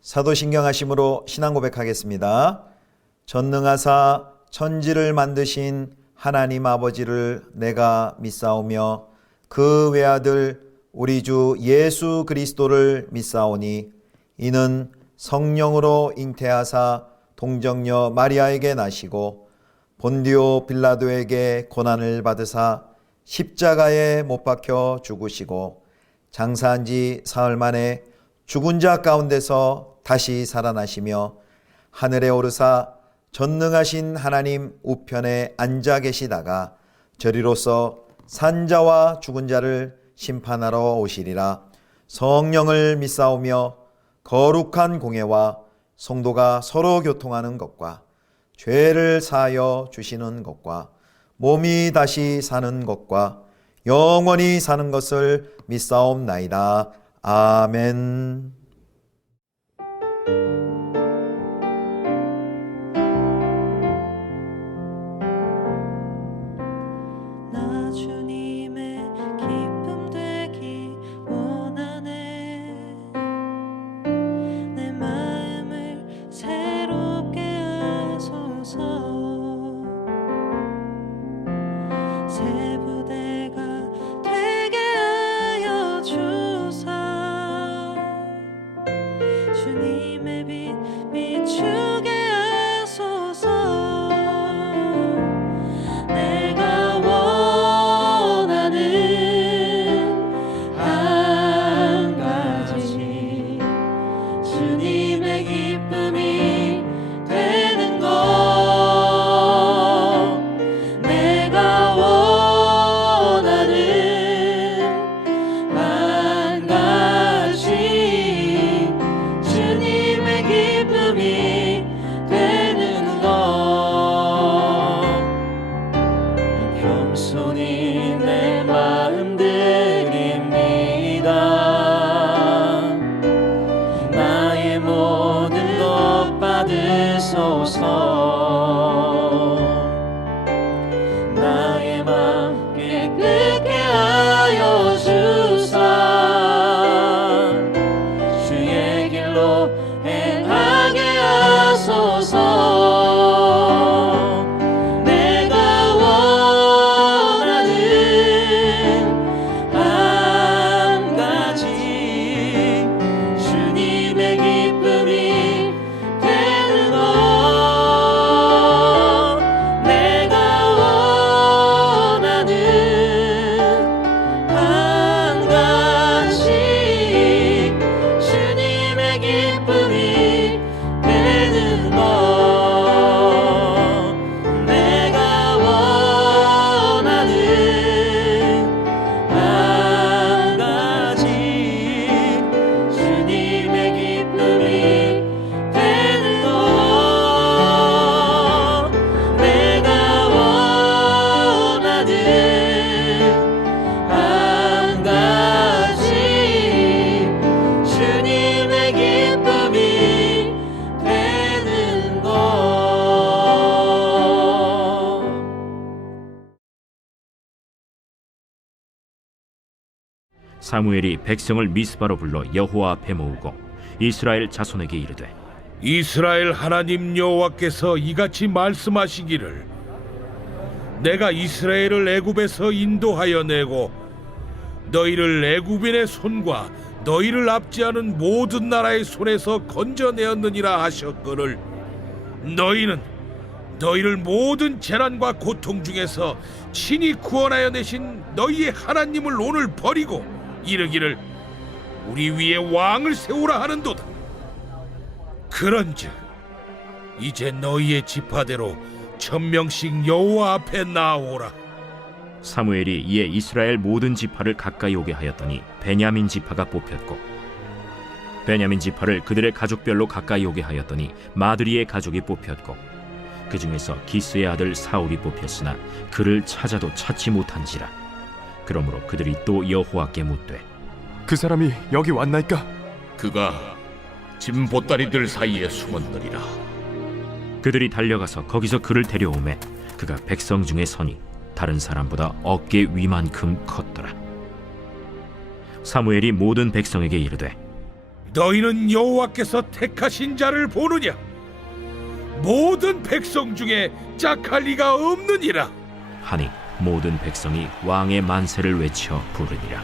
사도신경하심으로 신앙 고백하겠습니다. 전능하사 천지를 만드신 하나님 아버지를 내가 믿사오며 그 외아들 우리 주 예수 그리스도를 믿사오니 이는 성령으로 잉태하사 동정녀 마리아에게 나시고 본디오 빌라도에게 고난을 받으사 십자가에 못 박혀 죽으시고 장사한 지 사흘 만에 죽은 자 가운데서 다시 살아나시며 하늘에 오르사 전능하신 하나님 우편에 앉아 계시다가 저리로서 산자와 죽은 자를 심판하러 오시리라. 성령을 믿사오며 거룩한 공회와 성도가 서로 교통하는 것과 죄를 사하여 주시는 것과 몸이 다시 사는 것과 영원히 사는 것을 믿사옵나이다. 아멘. 나 주님의 기쁨 되기 원하네. 내 마음을 새롭게 하소서. 새 부대가 되게 하여 주사. 주님의 빛 비추게 하소서. 내가 원하는 한 가지 주님의 기쁨이 되는 것. 내가 원하는 한 가지 주님의 기쁨이 되는 것. 겸손히 내 마음 드립니다. 나의 모든 것 받으소서. 나의 마음 깨끗게 하여 주사. 주의 길로 행하게 하소서. 내가 원하는 한 가지 주님의 기쁨이 되는 것. 내가 원하는 한 가지 주님의 기쁨이 되는 것. 내가 원하는 한 가지 주님의 기쁨이 되는 것. 내가 원하는 한 가지 주님의 기쁨이 되는 것. 사무엘이 백성을 미스바로 불러 여호와 앞에 모으고 이스라엘 자손에게 이르되 이스라엘 하나님 여호와께서 이같이 말씀하시기를 내가 이스라엘을 애굽에서 인도하여 내고 너희를 애굽인의 손과 너희를 압제하는 모든 나라의 손에서 건져내었느니라 하셨거늘 너희는 너희를 모든 재난과 고통 중에서 친히 구원하여 내신 너희의 하나님을 오늘 버리고 이르기를 우리 위에 왕을 세우라 하는도다. 그런즉 이제 너희의 지파대로 1000명씩 여호와 앞에 나오라. 사무엘이 이에 이스라엘 모든 지파를 가까이 오게 하였더니 베냐민 지파가 뽑혔고 베냐민 지파를 그들의 가족별로 가까이 오게 하였더니 마드리의 가족이 뽑혔고 그 중에서 기스의 아들 사울이 뽑혔으나 그를 찾아도 찾지 못한지라. 그러므로 그들이 또 여호와께 묻되 그 사람이 여기 왔나이까? 그가 짐 보따리들 사이에 숨었느니라. 그들이 달려가서 거기서 그를 데려오매 그가 백성 중에 서니 다른 사람보다 어깨 위만큼 컸더라. 사무엘이 모든 백성에게 이르되 너희는 여호와께서 택하신 자를 보느냐? 모든 백성 중에 짝할 리가 없느니라. 하니 모든 백성이 왕의 만세를 외쳐 부르니라.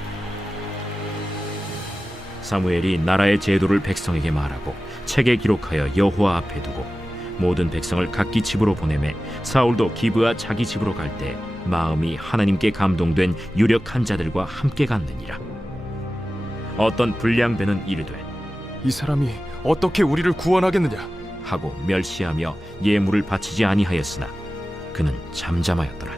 사무엘이 나라의 제도를 백성에게 말하고 책에 기록하여 여호와 앞에 두고 모든 백성을 각기 집으로 보내매 사울도 기브아 자기 집으로 갈 때 마음이 하나님께 감동된 유력한 자들과 함께 갔느니라. 어떤 불량배는 이르되 이 사람이 어떻게 우리를 구원하겠느냐? 하고 멸시하며 예물을 바치지 아니하였으나 그는 잠잠하였더라.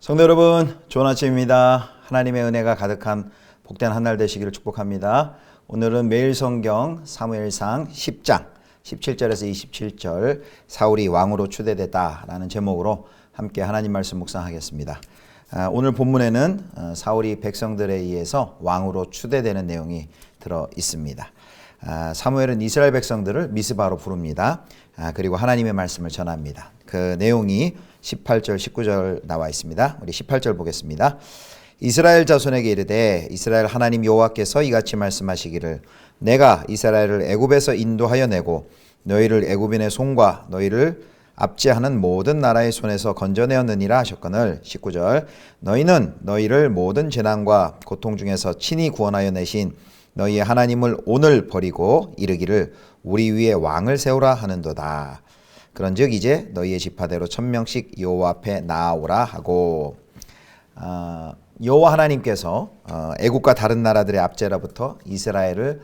성도 여러분, 좋은 아침입니다. 하나님의 은혜가 가득한 복된 한 날 되시기를 축복합니다. 오늘은 매일 성경 사무엘상 10장 17절에서 27절 사울이 왕으로 추대됐다라는 제목으로 함께 하나님 말씀 묵상하겠습니다. 오늘 본문에는 사울이 백성들에 의해서 왕으로 추대되는 내용이 들어 있습니다. 사무엘은 이스라엘 백성들을 미스바로 부릅니다. 그리고 하나님의 말씀을 전합니다. 그 내용이 18절 19절 나와 있습니다. 우리 18절 보겠습니다. 이스라엘 자손에게 이르되 이스라엘 하나님 여호와께서 이같이 말씀하시기를 내가 이스라엘을 애굽에서 인도하여 내고 너희를 애굽인의 손과 너희를 압제하는 모든 나라의 손에서 건져내었느니라 하셨거늘. 19절 너희는 너희를 모든 재난과 고통 중에서 친히 구원하여 내신 너희의 하나님을 오늘 버리고 이르기를 우리 위에 왕을 세우라 하는도다. 그런즉 이제 너희의 지파대로 1000명씩 여호와 앞에 나아오라 하고, 여호와 하나님께서 애국과 다른 나라들의 압제로부터 이스라엘을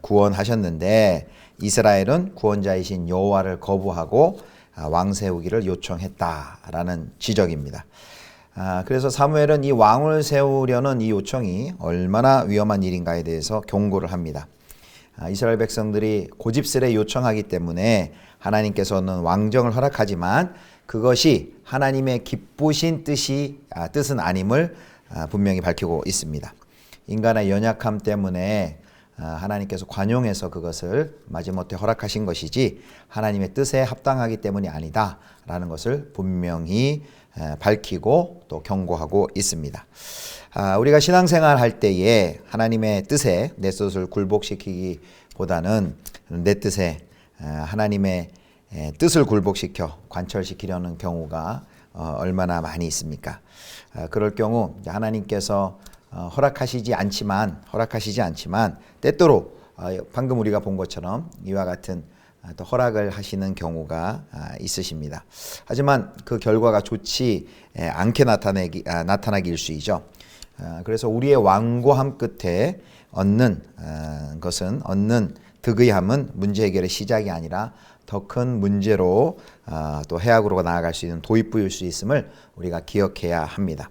구원하셨는데 이스라엘은 구원자이신 여호와를 거부하고 왕 세우기를 요청했다라는 지적입니다. 그래서 사무엘은 이 왕을 세우려는 이 요청이 얼마나 위험한 일인가에 대해서 경고를 합니다. 이스라엘 백성들이 고집스레 요청하기 때문에 하나님께서는 왕정을 허락하지만 그것이 하나님의 기쁘신 뜻은 아님을 분명히 밝히고 있습니다. 인간의 연약함 때문에 하나님께서 관용해서 그것을 마지못해 허락하신 것이지 하나님의 뜻에 합당하기 때문이 아니다라는 것을 분명히 밝히고 또 경고하고 있습니다. 우리가 신앙생활 할 때에 하나님의 뜻에 내 뜻을 굴복시키기보다는 내 뜻에 하나님의 뜻을 굴복시켜 관철시키려는 경우가 얼마나 많이 있습니까? 그럴 경우 하나님께서 허락하시지 않지만 때때로 방금 우리가 본 것처럼 이와 같은 또 허락을 하시는 경우가 있으십니다. 하지만 그 결과가 좋지 않게 나타나기 일쑤이죠. 그래서 우리의 완고함 끝에 얻는 득의함은 문제 해결의 시작이 아니라 더 큰 문제로 또 해악으로 나아갈 수 있는 도입부일 수 있음을 우리가 기억해야 합니다.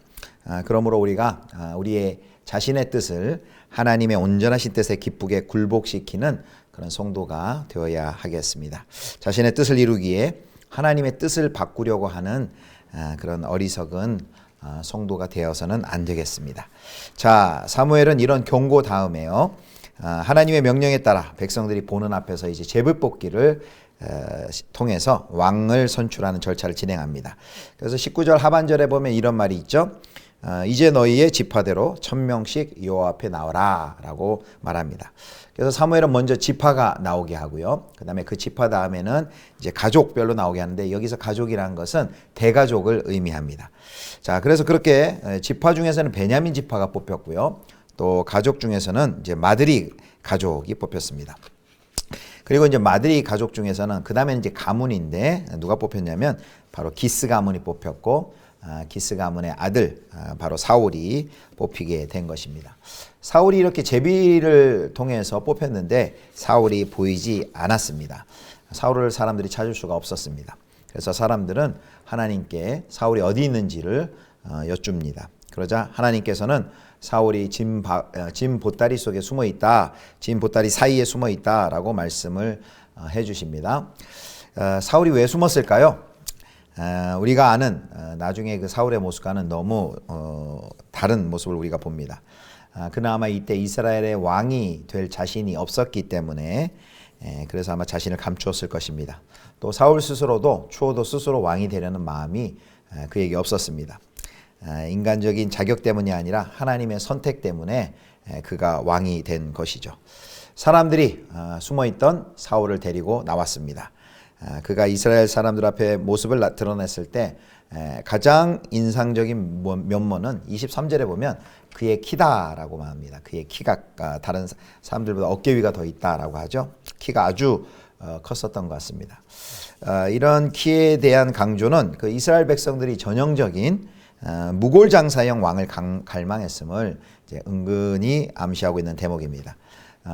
그러므로 우리가 우리의 자신의 뜻을 하나님의 온전하신 뜻에 기쁘게 굴복시키는 그런 성도가 되어야 하겠습니다. 자신의 뜻을 이루기에 하나님의 뜻을 바꾸려고 하는 그런 어리석은 성도가 되어서는 안 되겠습니다. 자, 사무엘은 이런 경고 다음에요. 하나님의 명령에 따라 백성들이 보는 앞에서 이제 제불뽑기를 통해서 왕을 선출하는 절차를 진행합니다. 그래서 19절 하반절에 보면 이런 말이 있죠. 이제 너희의 지파대로 1000명씩 여호와 앞에 나오라 라고 말합니다. 그래서 사무엘은 먼저 지파가 나오게 하고요. 그 다음에 그 지파 다음에는 이제 가족별로 나오게 하는데 여기서 가족이라는 것은 대가족을 의미합니다. 자, 그래서 그렇게 지파 중에서는 베냐민 지파가 뽑혔고요. 또 가족 중에서는 이제 마드리 가족이 뽑혔습니다. 그리고 이제 마드리 가족 중에서는 그 다음에 이제 가문인데 누가 뽑혔냐면 바로 기스 가문이 뽑혔고 기스 가문의 아들 바로 사울이 뽑히게 된 것입니다. 사울이 이렇게 제비를 통해서 뽑혔는데 사울이 보이지 않았습니다. 사울을 사람들이 찾을 수가 없었습니다. 그래서 사람들은 하나님께 사울이 어디 있는지를 여쭙니다. 그러자 하나님께서는 사울이 짐 보따리 속에 숨어 있다, 짐 보따리 사이에 숨어 있다라고 말씀을 해주십니다. 사울이 왜 숨었을까요? 우리가 아는 나중에 그 사울의 모습과는 너무 다른 모습을 우리가 봅니다. 그나마 이때 이스라엘의 왕이 될 자신이 없었기 때문에 그래서 아마 자신을 감추었을 것입니다. 또 사울 스스로도 추호도 스스로 왕이 되려는 마음이 그에게 없었습니다. 인간적인 자격 때문이 아니라 하나님의 선택 때문에 그가 왕이 된 것이죠. 사람들이 숨어있던 사울을 데리고 나왔습니다. 그가 이스라엘 사람들 앞에 모습을 드러냈을 때 가장 인상적인 면모는 23절에 보면 그의 키다라고 말합니다. 그의 키가 다른 사람들보다 어깨 위가 더 있다라고 하죠. 키가 아주 컸었던 것 같습니다. 이런 키에 대한 강조는 그 이스라엘 백성들이 전형적인 무골장사형 왕을 갈망했음을 이제 은근히 암시하고 있는 대목입니다.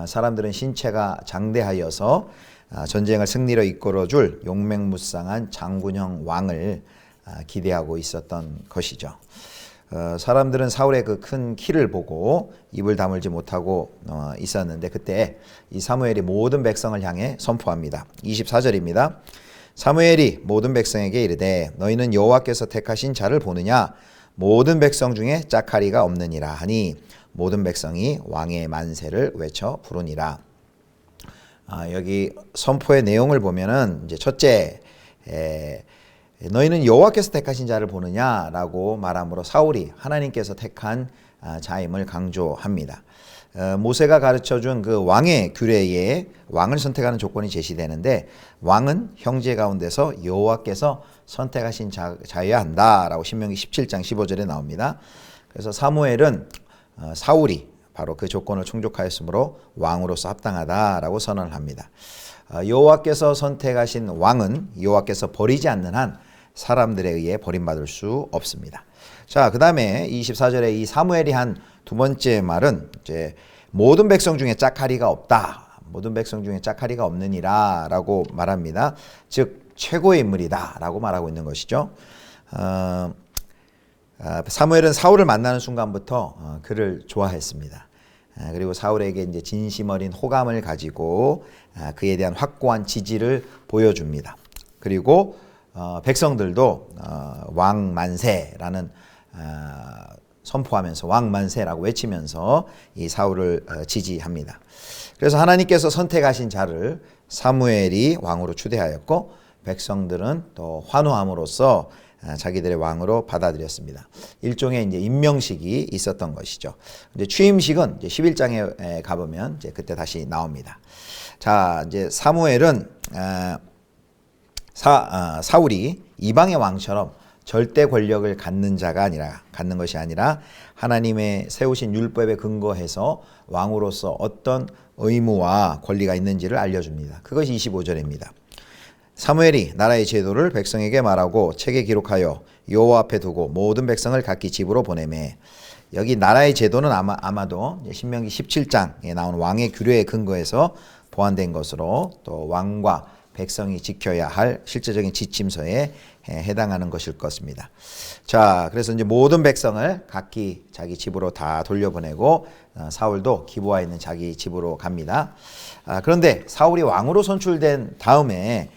사람들은 신체가 장대하여서 전쟁을 승리로 이끌어줄 용맹무쌍한 장군형 왕을 기대하고 있었던 것이죠. 사람들은 사울의 그 큰 키를 보고 입을 다물지 못하고 있었는데 그때 이 사무엘이 모든 백성을 향해 선포합니다. 24절입니다. 사무엘이 모든 백성에게 이르되 너희는 여호와께서 택하신 자를 보느냐 모든 백성 중에 짝하리가 없느니라 하니 모든 백성이 왕의 만세를 외쳐 부르니라. 여기 선포의 내용을 보면은 이제 첫째 너희는 여호와께서 택하신 자를 보느냐라고 말함으로 사울이 하나님께서 택한 자임을 강조합니다. 모세가 가르쳐준 그 왕의 규례에 왕을 선택하는 조건이 제시되는데 왕은 형제 가운데서 여호와께서 선택하신 자여야 한다라고 신명기 17장 15절에 나옵니다. 그래서 사무엘은 사울이 바로 그 조건을 충족하였으므로 왕으로서 합당하다라고 선언을 합니다. 여호와께서 선택하신 왕은 여호와께서 버리지 않는 한 사람들에 의해 버림받을 수 없습니다. 자, 그 다음에 24절에 이 사무엘이 한 두 번째 말은 이제 모든 백성 중에 짝하리가 없다. 모든 백성 중에 짝하리가 없느니라 라고 말합니다. 즉 최고의 인물이다 라고 말하고 있는 것이죠. 사무엘은 사울을 만나는 순간부터 그를 좋아했습니다. 그리고 사울에게 이제 진심 어린 호감을 가지고 그에 대한 확고한 지지를 보여줍니다. 그리고 백성들도 왕 만세라는 선포하면서 왕 만세라고 외치면서 이 사울을 지지합니다. 그래서 하나님께서 선택하신 자를 사무엘이 왕으로 추대하였고 백성들은 또 환호함으로써 자기들의 왕으로 받아들였습니다. 일종의 이제 임명식이 있었던 것이죠. 이제 취임식은 이제 11장에 가보면 이제 그때 다시 나옵니다. 자, 이제 사무엘은 사울이 이방의 왕처럼 절대 권력을 갖는 것이 아니라 하나님의 세우신 율법에 근거해서 왕으로서 어떤 의무와 권리가 있는지를 알려줍니다. 그것이 25절입니다. 사무엘이 나라의 제도를 백성에게 말하고 책에 기록하여 여호와 앞에 두고 모든 백성을 각기 집으로 보내매. 여기 나라의 제도는 아마도 신명기 17장에 나온 왕의 규례에 근거해서 보완된 것으로 또 왕과 백성이 지켜야 할 실제적인 지침서에 해당하는 것일 것입니다. 자, 그래서 이제 모든 백성을 각기 자기 집으로 다 돌려보내고 사울도 기브아에 있는 자기 집으로 갑니다. 그런데 사울이 왕으로 선출된 다음에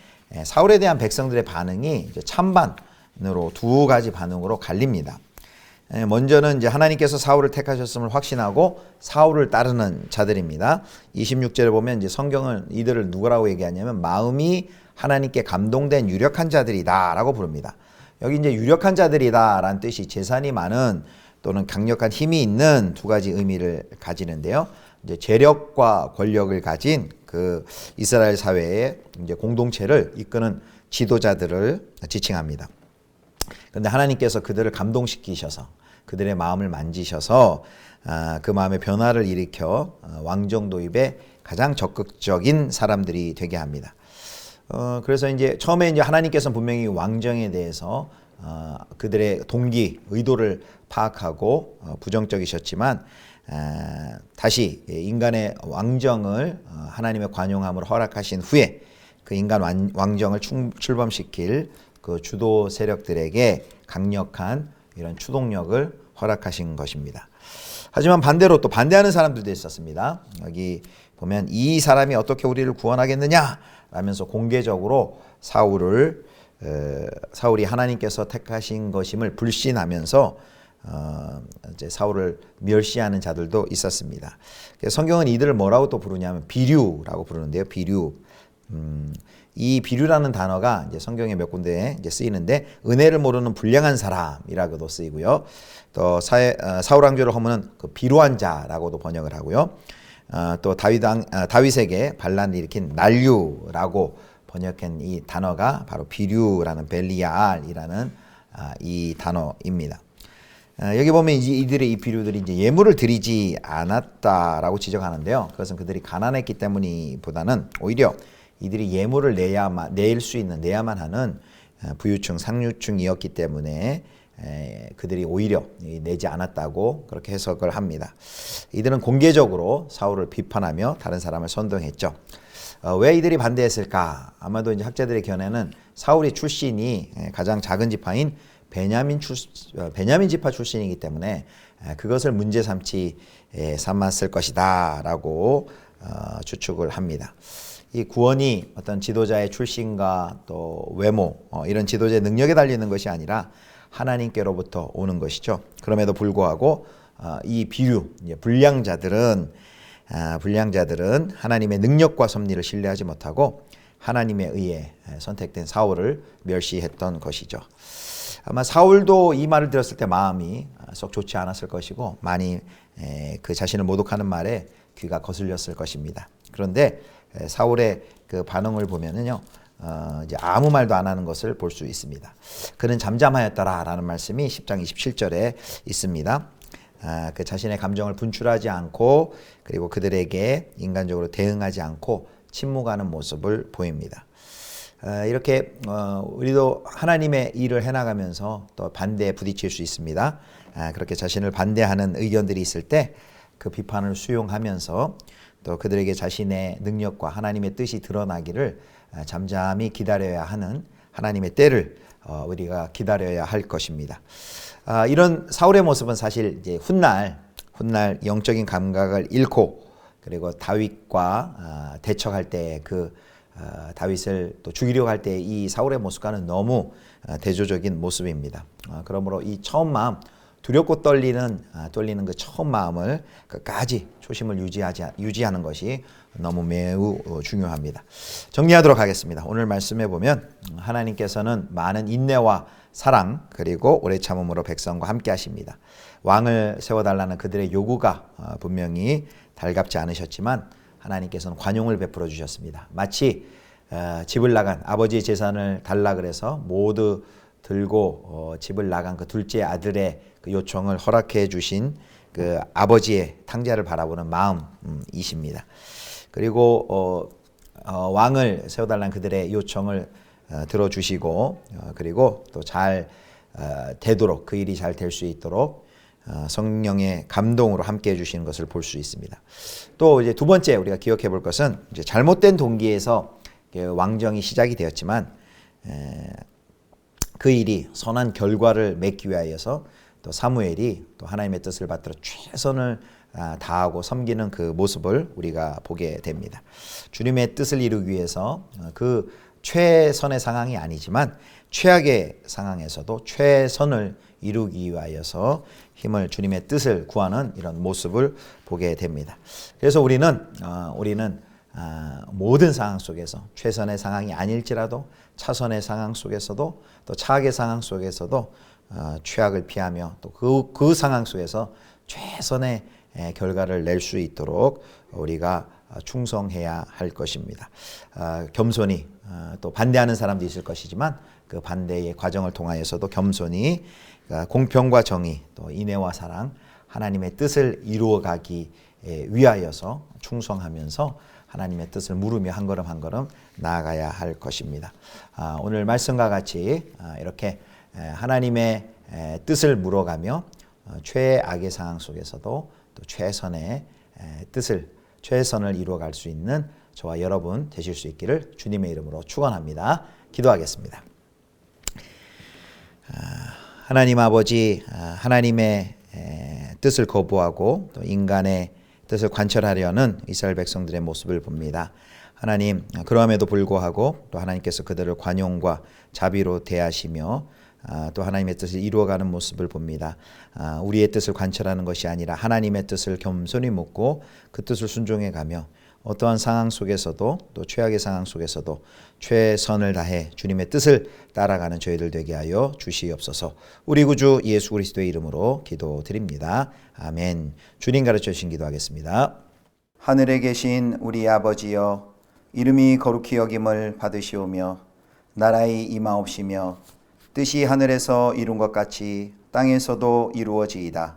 사울에 대한 백성들의 반응이 이제 찬반으로 두 가지 반응으로 갈립니다. 먼저는 이제 하나님께서 사울을 택하셨음을 확신하고 사울을 따르는 자들입니다. 26절에 보면 이제 성경은 이들을 누구라고 얘기하냐면 마음이 하나님께 감동된 유력한 자들이다라고 부릅니다. 여기 이제 유력한 자들이다라는 뜻이 재산이 많은 또는 강력한 힘이 있는 두 가지 의미를 가지는데요. 이제 재력과 권력을 가진 그 이스라엘 사회의 이제 공동체를 이끄는 지도자들을 지칭합니다. 그런데 하나님께서 그들을 감동시키셔서 그들의 마음을 만지셔서 그 마음의 변화를 일으켜 왕정 도입에 가장 적극적인 사람들이 되게 합니다. 그래서 이제 처음에 이제 하나님께서는 분명히 왕정에 대해서 그들의 동기, 의도를 파악하고 부정적이셨지만 다시 인간의 왕정을 하나님의 관용함으로 허락하신 후에 그 인간 왕정을 출범시킬 그 주도 세력들에게 강력한 이런 추동력을 허락하신 것입니다. 하지만 반대로 또 반대하는 사람들도 있었습니다. 여기 보면 이 사람이 어떻게 우리를 구원하겠느냐 라면서 공개적으로 사울이 하나님께서 택하신 것임을 불신하면서 이제 사울을 멸시하는 자들도 있었습니다. 성경은 이들을 뭐라고 또 부르냐면 비류라고 부르는데요. 비류. 이 비류라는 단어가 이제 성경에 몇 군데 이제 쓰이는데 은혜를 모르는 불량한 사람이라고도 쓰이고요. 또 사울 왕조를 허무는 그 비루한 자라고도 번역을 하고요. 또 다윗에게 반란을 일으킨 난류라고 번역한 이 단어가 바로 비류라는 벨리알이라는 이 단어입니다. 여기 보면 이들의 이 비류들이 이제 예물을 드리지 않았다라고 지적하는데요. 그것은 그들이 가난했기 때문이보다는 오히려 이들이 예물을 내야만 하는 부유층, 상류층이었기 때문에 그들이 오히려 내지 않았다고 그렇게 해석을 합니다. 이들은 공개적으로 사울을 비판하며 다른 사람을 선동했죠. 왜 이들이 반대했을까? 아마도 이제 학자들의 견해는 사울의 출신이 가장 작은 지파인 베냐민 지파 출신이기 때문에 그것을 문제 삼았을 것이다라고 추측을 합니다. 이 구원이 어떤 지도자의 출신과 또 외모 이런 지도자의 능력에 달리는 것이 아니라 하나님께로부터 오는 것이죠. 그럼에도 불구하고 이 비류 불량자들은 하나님의 능력과 섭리를 신뢰하지 못하고 하나님에 의해 선택된 사울을 멸시했던 것이죠. 아마 사울도 이 말을 들었을 때 마음이 썩 좋지 않았을 것이고 많이 그 자신을 모독하는 말에 귀가 거슬렸을 것입니다. 그런데 사울의 그 반응을 보면은요, 이제 아무 말도 안 하는 것을 볼 수 있습니다. 그는 잠잠하였더라라는 말씀이 10장 27절에 있습니다. 그 자신의 감정을 분출하지 않고 그리고 그들에게 인간적으로 대응하지 않고 침묵하는 모습을 보입니다. 이렇게 우리도 하나님의 일을 해나가면서 또 반대에 부딪힐 수 있습니다. 그렇게 자신을 반대하는 의견들이 있을 때 그 비판을 수용하면서 또 그들에게 자신의 능력과 하나님의 뜻이 드러나기를 잠잠히 기다려야 하는 하나님의 때를 우리가 기다려야 할 것입니다. 이런 사울의 모습은 사실 이제 훗날 영적인 감각을 잃고 그리고 다윗과 대척할 때 그 다윗을 또 죽이려고 할 때 이 사울의 모습과는 너무 대조적인 모습입니다. 그러므로 이 처음 마음 두렵고 떨리는 그 처음 마음을 끝까지 초심을 유지하는 것이 너무 매우 중요합니다. 정리하도록 하겠습니다. 오늘 말씀해 보면 하나님께서는 많은 인내와 사랑 그리고 오래 참음으로 백성과 함께 하십니다. 왕을 세워달라는 그들의 요구가 분명히 달갑지 않으셨지만 하나님께서는 관용을 베풀어 주셨습니다. 마치 집을 나간 아버지의 재산을 달라 그래서 모두 들고 집을 나간 그 둘째 아들의 그 요청을 허락해 주신 그 아버지의 탕자를 바라보는 마음이십니다. 그리고 왕을 세워달라는 그들의 요청을 들어주시고 그리고 또 잘 되도록 그 일이 잘 될 수 있도록 성령의 감동으로 함께 해주시는 것을 볼 수 있습니다. 또 이제 두 번째 우리가 기억해 볼 것은 이제 잘못된 동기에서 왕정이 시작이 되었지만 그 일이 선한 결과를 맺기 위하여서 또 사무엘이 또 하나님의 뜻을 받들어 최선을 다하고 섬기는 그 모습을 우리가 보게 됩니다. 주님의 뜻을 이루기 위해서 그 최선의 상황이 아니지만 최악의 상황에서도 최선을 이루기 위하여서 주님의 뜻을 구하는 이런 모습을 보게 됩니다. 그래서 우리는 모든 상황 속에서 최선의 상황이 아닐지라도 차선의 상황 속에서도 또 차악의 상황 속에서도 최악을 피하며 또 그 상황 속에서 최선의 결과를 낼 수 있도록 우리가 충성해야 할 것입니다. 겸손히 또 반대하는 사람도 있을 것이지만 그 반대의 과정을 통하여서도 겸손히 공평과 정의 또 인애와 사랑 하나님의 뜻을 이루어가기 위하여서 충성하면서 하나님의 뜻을 물으며 한 걸음 한 걸음 나아가야 할 것입니다. 오늘 말씀과 같이 이렇게 하나님의 뜻을 물어가며 최악의 상황 속에서도 또 최선을 이루어갈 수 있는 저와 여러분 되실 수 있기를 주님의 이름으로 축원합니다. 기도하겠습니다. 하나님 아버지, 하나님의 뜻을 거부하고 또 인간의 뜻을 관철하려는 이스라엘 백성들의 모습을 봅니다. 하나님, 그러함에도 불구하고 또 하나님께서 그들을 관용과 자비로 대하시며 또 하나님의 뜻을 이루어가는 모습을 봅니다. 우리의 뜻을 관철하는 것이 아니라 하나님의 뜻을 겸손히 묻고 그 뜻을 순종해가며 어떠한 상황 속에서도 또 최악의 상황 속에서도 최선을 다해 주님의 뜻을 따라가는 저희들 되게 하여 주시옵소서. 우리 구주 예수 그리스도의 이름으로 기도드립니다. 아멘. 주님 가르쳐 주신 기도하겠습니다. 하늘에 계신 우리 아버지여, 이름이 거룩히 여김을 받으시오며 나라의 임하옵시며 뜻이 하늘에서 이룬 것 같이 땅에서도 이루어지이다.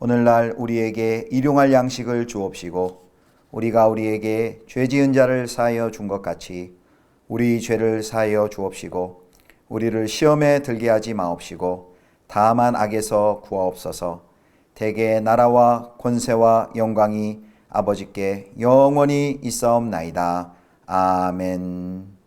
오늘날 우리에게 일용할 양식을 주옵시고 우리가 우리에게 죄 지은 자를 사하여 준 것 같이 우리 죄를 사하여 주옵시고 우리를 시험에 들게 하지 마옵시고 다만 악에서 구하옵소서. 대개 나라와 권세와 영광이 아버지께 영원히 있사옵나이다. 아멘.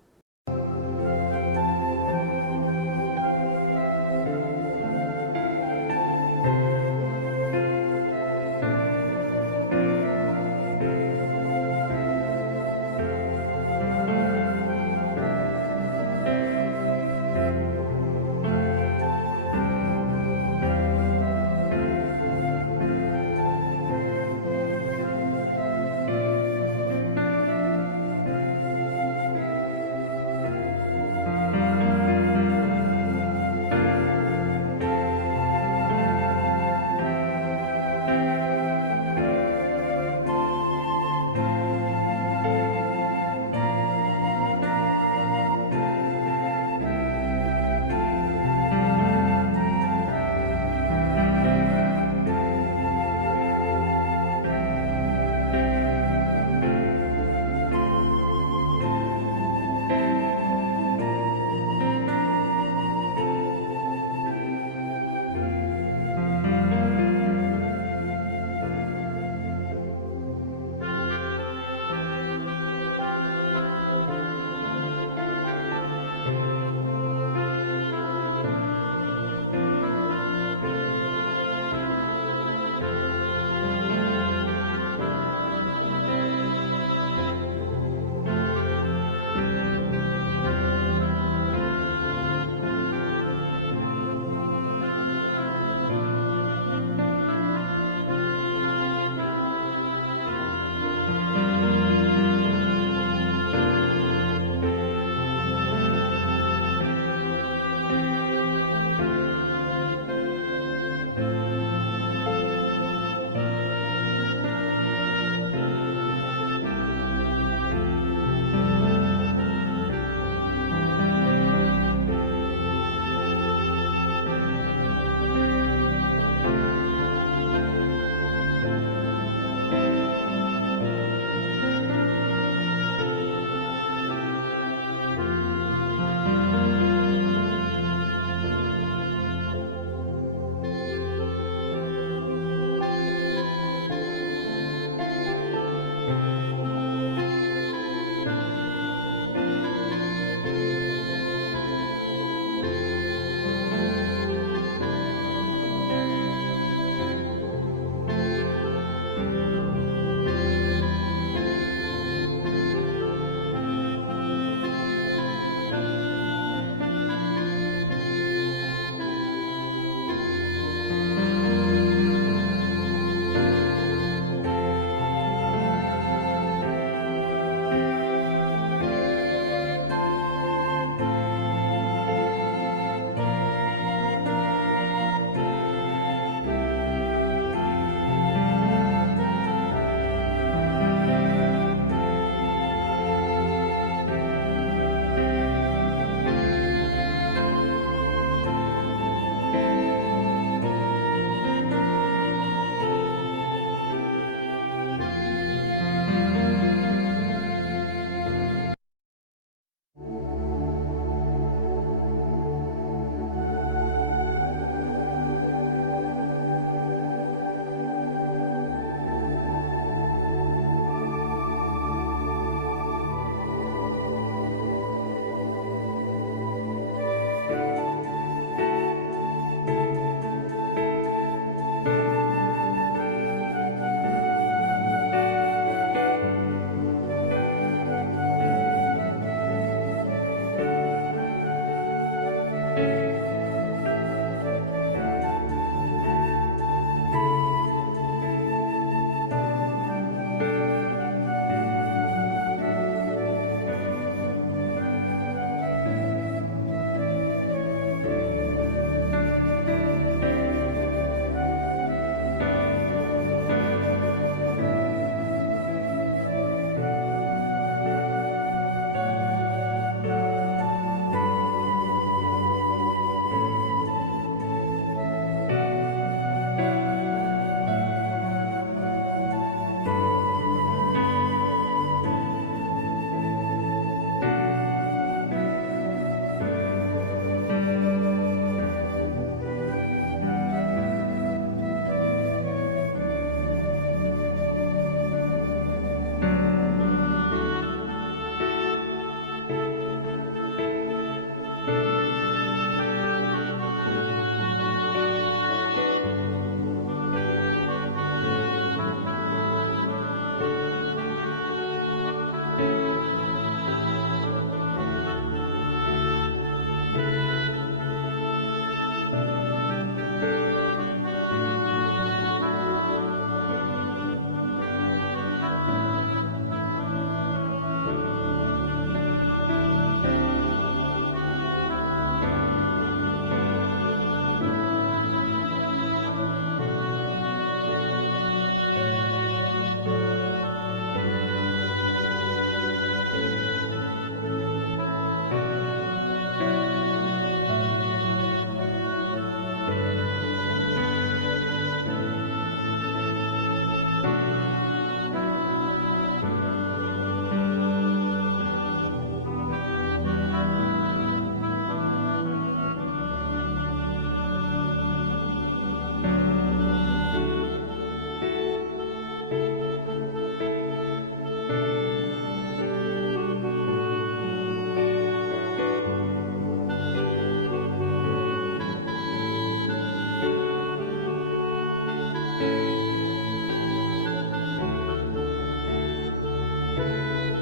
주님에게